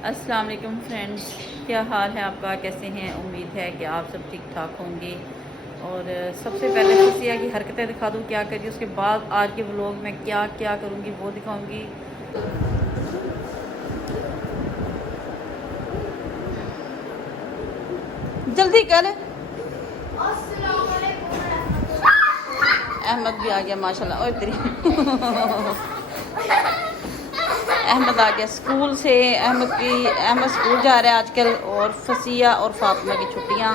अस्सलाम वालेकुम फ्रेंड्स, क्या हाल है आपका? कैसे हैं? उम्मीद है कि आप सब ठीक ठाक होंगे। और सबसे पहले फसिया की हरकतें दिखा दूँ क्या करी, उसके बाद आज के व्लॉग में क्या क्या करूँगी वो दिखाऊँगी। जल्दी कर। अहमद भी आ गया माशाल्लाह। ओए तेरी अहमद आ गया स्कूल से। अहमद स्कूल जा रहा है आजकल। और फसिया और फातिमा की छुट्टियां,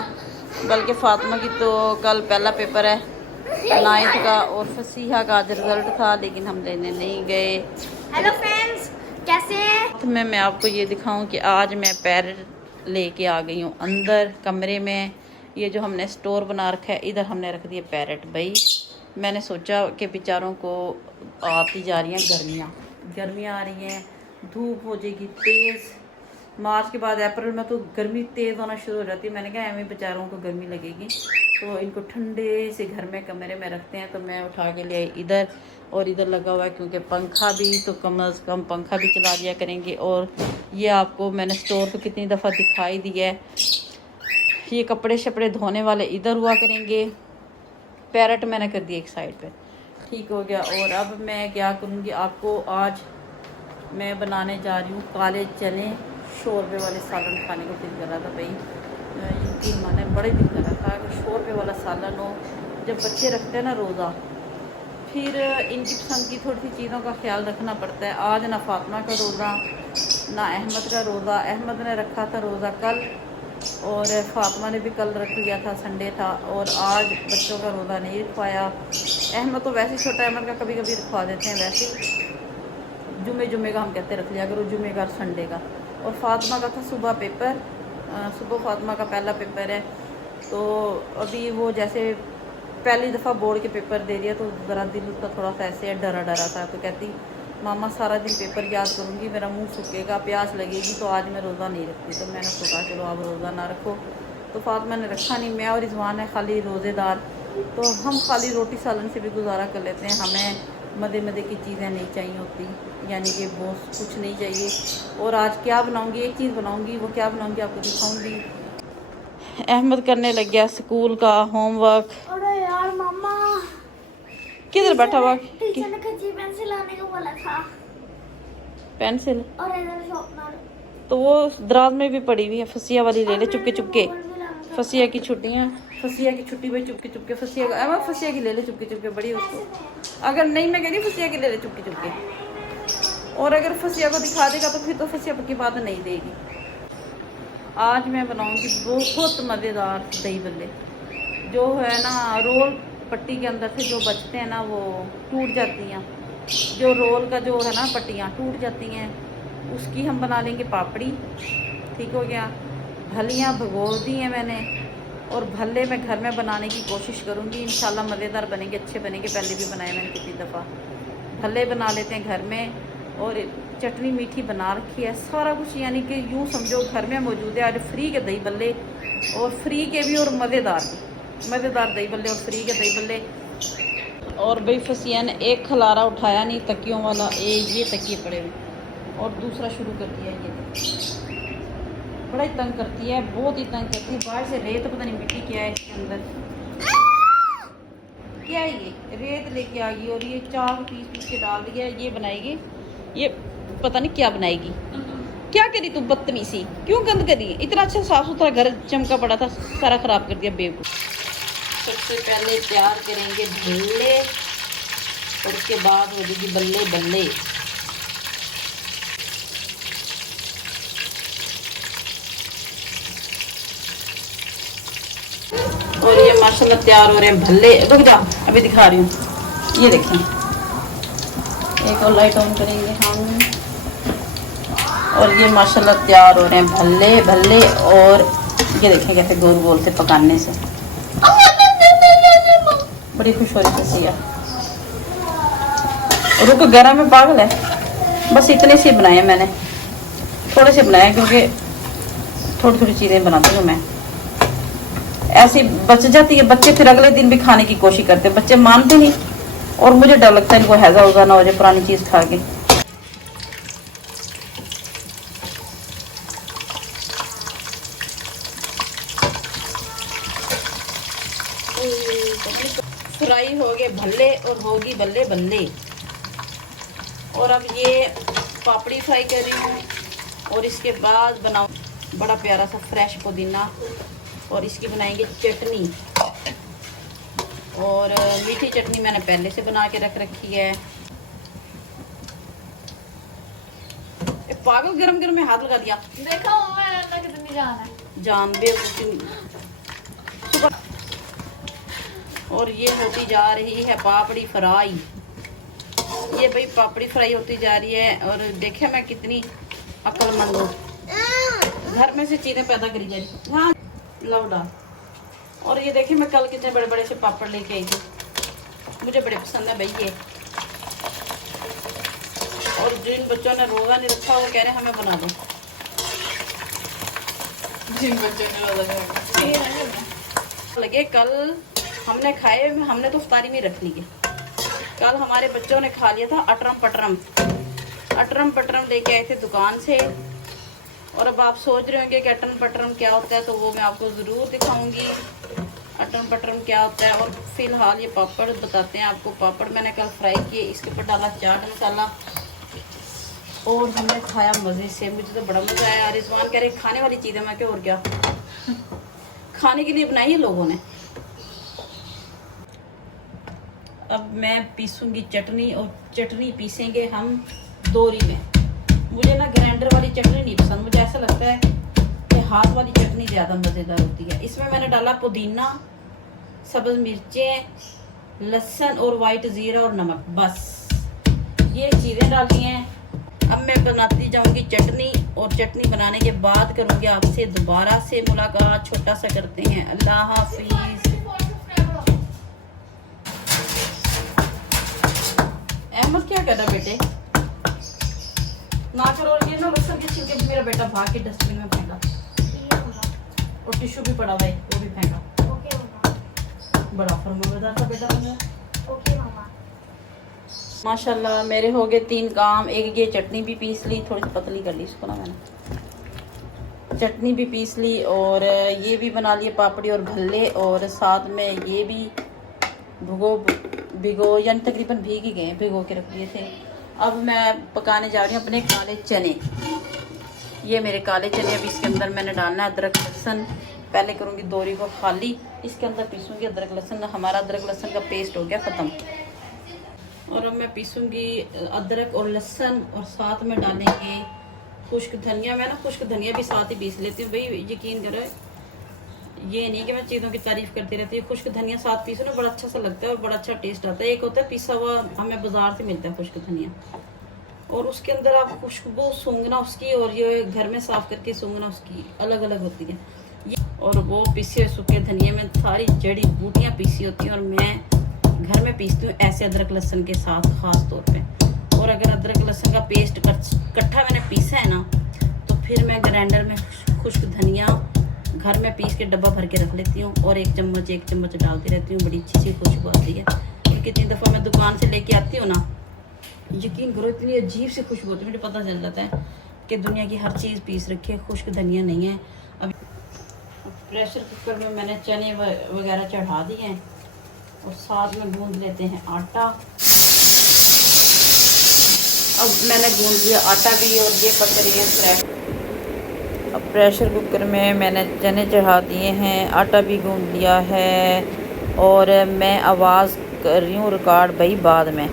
बल्कि फातिमा की तो कल पहला पेपर है 9th का, और फसिया का आज रिजल्ट था, लेकिन हम लेने नहीं गए। हेलो फ्रेंड्स, कैसे हैं? मैं आपको ये दिखाऊं कि आज मैं पैरेट लेके आ गई हूँ अंदर कमरे में। ये जो हमने स्टोर बना रखा है, इधर हमने रख दिया पैरेट। भाई मैंने सोचा कि बेचारों को आती जा रही हैं गर्मियाँ आ रही हैं, धूप हो जाएगी तेज़। मार्च के बाद अप्रैल में तो गर्मी तेज़ होना शुरू हो जाती है। मैंने कहा एवं बेचारों को गर्मी लगेगी, तो इनको ठंडे से घर में कमरे में रखते हैं। तो मैं उठा के ले आई इधर, और इधर लगा हुआ है क्योंकि पंखा भी, तो कम अज़ कम पंखा भी चला दिया करेंगे। और ये आपको मैंने स्टोर को कितनी दफ़ा दिखाई दिया है। ये कपड़े शपड़े धोने वाले इधर हुआ करेंगे। पैरेट मैंने कर दिया एक साइड पे, ठीक हो गया। और अब मैं क्या करूँगी, आपको आज मैं बनाने जा रही हूँ काले चने शोरबे वाले सालन। खाने को दिल कर रहा था भाई, यकीन माने बड़े दिल कर रहा था कि शोरबे वाला सालन हो। जब बच्चे रखते हैं ना रोज़ा, फिर इनकी पसंद की थोड़ी सी चीज़ों का ख्याल रखना पड़ता है। आज ना फातिमा का रोज़ा ना अहमद का रोज़ा। अहमद ने रखा था रोज़ा कल, और फातिमा ने भी कल रख लिया था, संडे था। और आज बच्चों का रोज़ा नहीं रखवाया। अहमद तो वैसे छोटा है, अहमद का कभी कभी रखवा देते हैं, वैसे जुमे का हम कहते रख लिया करो, जुमे का संडे का। और फातिमा का था सुबह पेपर, सुबह फातिमा का पहला पेपर है। तो अभी वो जैसे पहली दफ़ा बोर्ड के पेपर दे रही है, तो ज़रा दिल उसका थोड़ा सा ऐसे डरा डरा था। तो कहती मामा सारा दिन पेपर याद करूँगी, मेरा मुंह सूखेगा, प्यास लगेगी, तो आज मैं रोज़ा नहीं रखती। तो मैंने उसको कहा चलो आप रोज़ा ना रखो। तो फातिमा ने रखा नहीं। मैं और रिजवान है खाली रोज़ेदार, तो हम खाली रोटी सालन से भी गुजारा कर लेते हैं। हमें मदे मदे की चीज़ें नहीं चाहिए होती, यानी कि बहुत कुछ नहीं चाहिए। और आज क्या बनाऊंगी, एक चीज़ बनाऊंगी, वो क्या बनाऊंगी आपको दिखाऊंगी। अहमद करने लग गया स्कूल का होमवर्क। अरे यार मम्मा, किधर बैठा हुआ? टीचर ने कच्ची पेंसिल लाने को बोला था। पेंसिल? और इधर शॉर्पनर। तो वो दराज में भी पड़ी हुई है, फसिया वाली ले ले चुपके चुपके। फसिया की छुट्टियाँ, फसिया की छुट्टी भाई चुपके चुपके। फसिया का अहमद फसिया की ले ले चुपके चुपके, बड़ी उसको। अगर नहीं, मैं कह रही फसिया की ले ले चुपके चुपके। और अगर फसिया को दिखा देगा तो फिर तो फसिया की बात नहीं देगी। आज मैं बनाऊंगी बहुत मज़ेदार दही बल्ले। जो है ना, रोल पट्टी के अंदर से जो बचते हैं ना, वो टूट जाती हैं। जो रोल का जो है ना, पट्टियाँ टूट जाती हैं, उसकी हम बना लेंगे पापड़ी। ठीक हो गया। भलियाँ भगो दी हैं मैंने, और भल्ले मैं घर में बनाने की कोशिश करूँगी। इंशाल्लाह मज़ेदार बनेंगे, अच्छे बनेंगे। पहले भी बनाए मैंने कितनी दफ़ा। भल्ले बना लेते हैं घर में, और चटनी मीठी बना रखी है, सारा कुछ यानी कि यूँ समझो घर में मौजूद है। आज फ्री के दही बल्ले, और फ्री के भी और मज़ेदार दही बल्ले, और फ्री के दही बल्ले। और भाई फसिया ने एक खलारा उठाया नहीं तकियों वाला, ये तकिए पड़े हुए, और दूसरा शुरू कर दिया। ये बड़ा ही तंग करती है, बहुत ही तंग करती है। बाहर से रेत, पता नहीं मिट्टी क्या है इसके अंदर, क्या है ये रेत लेके आ गई। और ये चाक पीस पीस के डाल दिया। ये बनाएगी, ये पता नहीं क्या बनाएगी। क्या करी तू बदतमीजी, क्यों गंद करी? इतना अच्छा साफ सुथरा घर चमका पड़ा था, सारा खराब कर दिया बेवकूफ। सबसे पहले तैयार करेंगे भल्ले, और उसके बाद हो जाएगी बल्ले बल्ले। और ये माशाल्लाह तैयार हो रहे हैं भल्ले। रुक जा, अभी दिखा रही हूँ। ये देखें, एक और लाइट ऑन करेंगे हम। और ये माशाल्लाह तैयार हो रहे हैं भल्ले भल्ले। और ये देखें कैसे गोल गोल से पकाने से बड़ी खुश हो रही फसिया। रुक, गरम में पागल है। बस इतने से बनाए मैंने, थोड़े से बनाए, क्योंकि थोड़ी थोड़ी चीज़ें बनाती हूँ मैं। ऐसी बच जाती है, बच्चे फिर अगले दिन भी खाने की कोशिश करते हैं। बच्चे मानते नहीं, और मुझे डर लगता है इनको हैजा उजा ना हो जाए पुरानी चीज़ खा के। फ्राई हो गए भल्ले और होगी बल्ले बल्ले। और अब ये पापड़ी फ्राई कर रही हूँ और इसके बाद बनाऊँ बड़ा प्यारा सा फ्रेश पुदीना और इसकी बनाएंगे चटनी। और मीठी चटनी मैंने पहले से बना के रख रखी है। पागल गरम गरम में हाथ लगा दिया। देखो मम्मा कितनी जान है। जान बे। और ये होती जा रही है पापड़ी फ्राई। ये भाई पापड़ी फ्राई होती जा रही है। और देखे मैं कितनी अक्लमंद हूँ, घर में से चीज़ें पैदा करी जा रही। हाँ लव डाल। और ये देखिए मैं कल कितने बड़े बड़े से पापड़ लेके आई थी, मुझे बड़े पसंद है भाई ये। और जिन बच्चों ने रोज़ा नहीं रखा वो कह रहे हैं हमें बना दो। जिन बच्चों ने रोज़ा लगे कल हमने खाए, हमने तो इफ्तारी में रख ली है। कल हमारे बच्चों ने खा लिया था अटरम पटरम लेके आए थे दुकान से। और अब आप सोच रहे होंगे कि अटरम पटरम क्या होता है, तो वो मैं आपको ज़रूर दिखाऊंगी अटरम पटरम क्या होता है। और फिलहाल ये पापड़ बताते हैं आपको। पापड़ मैंने कल फ्राई किए, इसके ऊपर डाला चाट मसाला और हमने खाया मज़े से। मुझे तो बड़ा मज़ा आया। रिजवान कह रहे खाने वाली चीज़ है, मैं क्या और क्या खाने के लिए बनाई है लोगों ने। अब मैं पीसूंगी चटनी और चटनी पीसेंगे हम दोरी में। मुझे ना ग्राइंडर वाली चटनी नहीं पसंद, मुझे ऐसा लगता है कि हाथ वाली चटनी ज़्यादा मज़ेदार होती है। इसमें मैंने डाला पुदीना, सब्ज़ मिर्चें, लहसुन और वाइट ज़ीरा और नमक, बस ये चीज़ें डाली हैं। अब मैं बनाती जाऊंगी चटनी और चटनी बनाने के बाद करूंगी आपसे दोबारा से मुलाकात। छोटा सा करते हैं। अल्लाह हाफिज़। अहमद क्या कर रहा बेटे, ना करो। ये ना लहसुन के छिलके भी मेरा बेटा भाग के डस्टबिन में फेंका और टिश्यू भी पड़ा हुआ है वो भी फेंका। ओके मम्मा। बड़ा फरमाबरदार था बेटा बन गया। ओके मम्मा। माशाल्लाह मेरे हो गए 3 काम। एक ये चटनी भी पीस ली, थोड़ी पतली कर ली इसको ना मैंने। चटनी भी पीस ली और ये भी बना लिए पापड़ी और भल्ले। और साथ में ये भी भिगो यानी तकरीबन भीग ही गए, भिगो के रख दिए थे। अब मैं पकाने जा रही हूँ अपने काले चने। ये मेरे काले चने। अभी इसके अंदर मैंने डालना है अदरक लहसुन। पहले करूँगी दोरी को खाली, इसके अंदर पीसूँगी अदरक लहसुन। हमारा अदरक लहसुन का पेस्ट हो गया ख़त्म। और अब मैं पीसूँगी अदरक और लहसुन और साथ में डालेंगे खुश्क धनिया। मैं ना खुश्क धनिया भी साथ ही पीस लेती हूँ भाई, यकीन करो ये नहीं कि मैं चीज़ों की तारीफ करती रहती हूँ। खुश्क धनिया साथ पीसो ना बड़ा अच्छा सा लगता है और बड़ा अच्छा टेस्ट आता है। एक होता है पिसा हुआ, हमें बाजार से मिलता है खुश्क धनिया, और उसके अंदर आप खुशबू सूंघना उसकी और ये घर में साफ करके सूंघना उसकी अलग अलग होती है। और वो पिसे हुए सूखे धनिया में सारी जड़ी बूटियाँ पीसी होती हैं और मैं घर में पीसती हूँ ऐसे अदरक लहसुन के साथ ख़ास तौर पे। और अगर अदरक लहसुन का पेस्ट इकट्ठा मैंने पीसा है ना, तो फिर मैं ग्राइंडर में खुश्क धनिया घर में पीस के डब्बा भर के रख लेती हूँ और एक चम्मच डालती रहती हूँ। बड़ी अच्छी सी खुशबू आती है। कितनी दफ़ा मैं दुकान से लेके आती हूँ ना, यकीन करो इतनी अजीब सी खुशबू होती है, मुझे पता चल जाता है कि दुनिया की हर चीज़ पीस रखी है, खुश्क धनिया नहीं है। अब प्रेशर कुकर में मैंने चने वगैरह चढ़ा दिए हैं और साथ में गूंद लेते हैं आटा। अब मैंने गूंद लिया आटा भी और ये पक रही है फ्राई। अब प्रेशर कुकर में मैंने चने चढ़ा दिए हैं, आटा भी गूंद लिया है और मैं आवाज़ कर रही हूँ रिकॉर्ड भाई। बाद में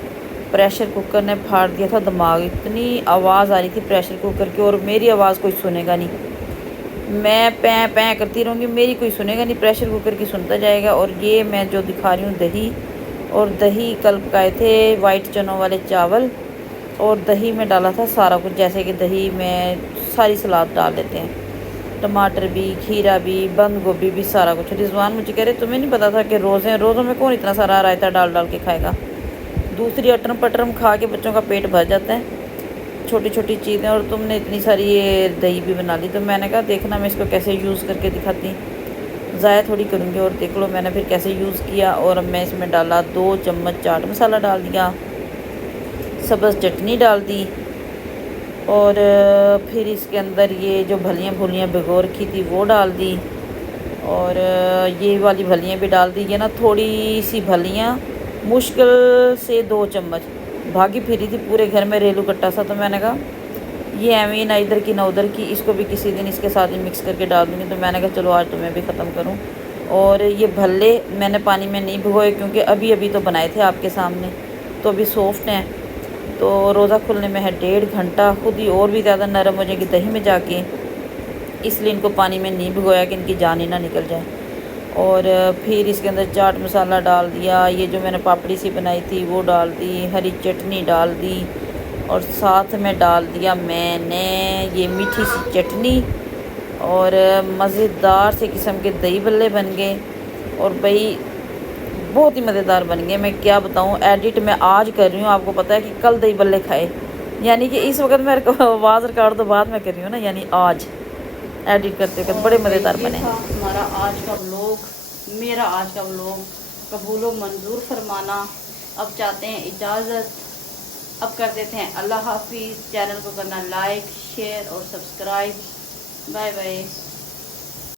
प्रेशर कुकर ने फाड़ दिया था दिमाग, इतनी आवाज़ आ रही थी प्रेशर कुकर की और मेरी आवाज़ कोई सुनेगा नहीं। मैं पैं करती रहूँगी, मेरी कोई सुनेगा नहीं, प्रेशर कुकर की सुनता जाएगा। और ये मैं जो दिखा रही हूँ दही, और दही कल पकाए थे वाइट चनों वाले चावल और दही में डाला था सारा कुछ। जैसे कि दही में सारी सलाद डाल देते हैं, टमाटर भी, खीरा भी, बंद गोभी भी, सारा कुछ। रिजवान मुझे कह रहे तुम्हें नहीं पता था कि रोज़ों में कौन इतना सारा रायता डाल के खाएगा। दूसरी अटरम पटरम खा के बच्चों का पेट भर जाता है, छोटी छोटी चीज़ें, और तुमने इतनी सारी ये दही भी बना ली। तो मैंने कहा देखना मैं इसको कैसे यूज़ करके दिखाती, ज़ाया थोड़ी करूँगी। और देख लो मैंने फिर कैसे यूज़ किया। और अब मैं इसमें डाला 2 चम्मच चाट मसाला डाल दिया, सब्ज़ चटनी डाल दी और फिर इसके अंदर ये जो भलियाँ भुलियाँ भिगो रखी थी वो डाल दी। और ये वाली फलियाँ भी डाल दी है ना, थोड़ी सी फलियाँ, मुश्किल से 2 चम्मच। भागी फिरी थी पूरे घर में रेलू कट्टा सा, तो मैंने कहा ये एवी ना इधर की ना उधर की, इसको भी किसी दिन इसके साथ ही मिक्स करके डाल दूँगी। तो मैंने कहा चलो आज तो मैं भी ख़त्म करूँ। और ये भल्ले मैंने पानी में नहीं भिगोए, क्योंकि अभी अभी तो बनाए थे आपके सामने, तो अभी सॉफ्ट हैं। तो रोज़ा खुलने में है 1.5 घंटा, खुद ही और भी ज़्यादा नरम हो जाएगी दही में जाके, इसलिए इनको पानी में नहीं भिगोया कि इनकी जान ही ना निकल जाए। और फिर इसके अंदर चाट मसाला डाल दिया, ये जो मैंने पापड़ी सी बनाई थी वो डाल दी, हरी चटनी डाल दी, और साथ में डाल दिया मैंने ये मीठी सी चटनी। और मज़ेदार से किस्म के दही बल्ले बन गए, और भाई बहुत ही मज़ेदार बन गए। मैं क्या बताऊँ, एडिट मैं आज कर रही हूँ, आपको पता है कि कल दही बल्ले खाए, यानी कि इस वक्त मैं आवाज़ रिकॉर्ड तो बाद में कर रही हूँ ना, यानी आज एडिट करते करते बड़े मज़ेदार बने। हमारा आज का व्लॉग, मेरा आज का व्लॉग कबूल व मंजूर फरमाना। अब चाहते हैं इजाज़त, अब कर देते हैं अल्लाह हाफिज़। चैनल को करना लाइक, शेयर और सब्सक्राइब। Bye bye.